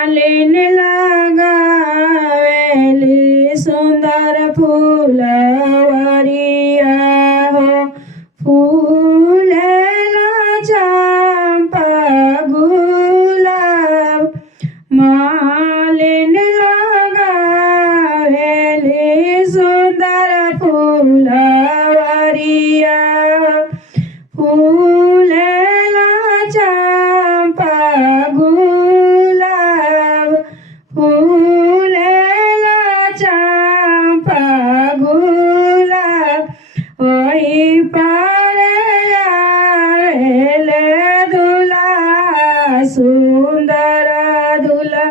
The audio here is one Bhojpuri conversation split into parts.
मालिन लगावेली सुंदर फूलवरिया हो फूलेला चंपा गुलाब मालिन लगावेली सुंदर फूलवरिया फूलेला चंपा गुलाब फूलेला चंपा गुलाब ओही पारे आवेले दुल्हा सुंदर दुल्हा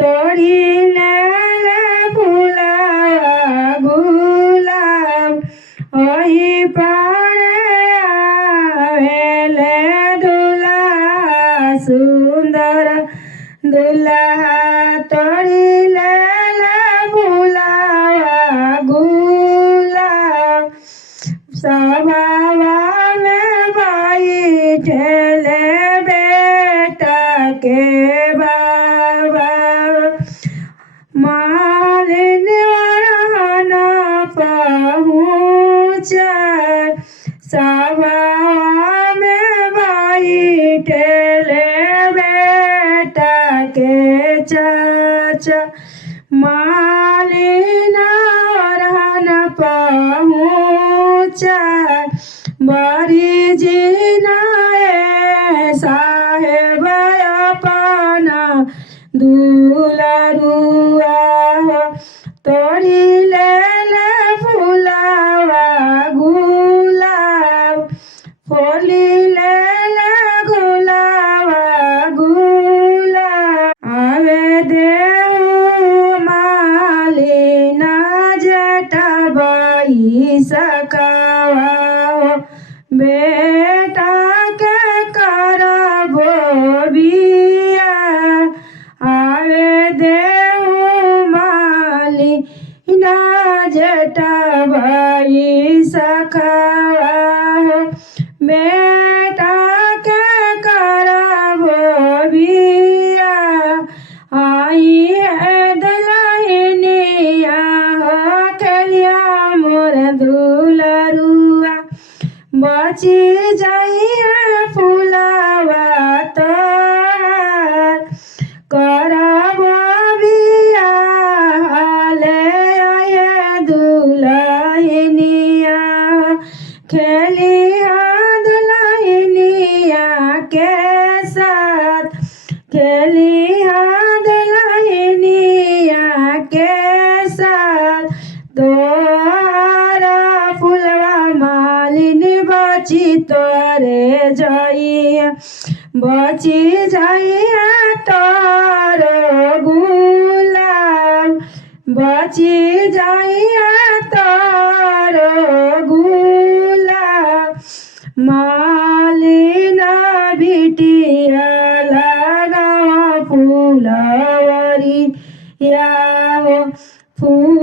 तोड़ी ले फूला गुलाब ओही पारे आवेले दुल्हा सुंदर दुल्हा तोड़ी ले फूला गुलाब सभावा में बैठले बेटा के बाबा मालिन वरन पहुँचा सभावा में बैठले बेटा के चाचा मालिन वरन पहुँचा बड़ी जिनाए साहेब अपना दुलरुआ तोड़ी ले फूलावा गुलाब फोली ले गुलावा गुलाब आवे देहु मालिना जटाबाई सकावा बेटा के करबो बिया आवे देहु मालिना जटाबाई सकावा बेटा के करबो बिया आई है दुल्हनिया हो कलिया मोर दुलरुआ बची जाइए फूलावा तोहार करबो बिया ले आए दुल्हनिया खेली दुल्हनिया के साथ खेली दुल्हनिया के साथ तोरा फुलवा मालिन बची तोरे जाइया बची जाइया तोरो गुलाब बची जाइया तोरो गुलाब मालिना बिटिया लगावा फूलवरिया हो फूल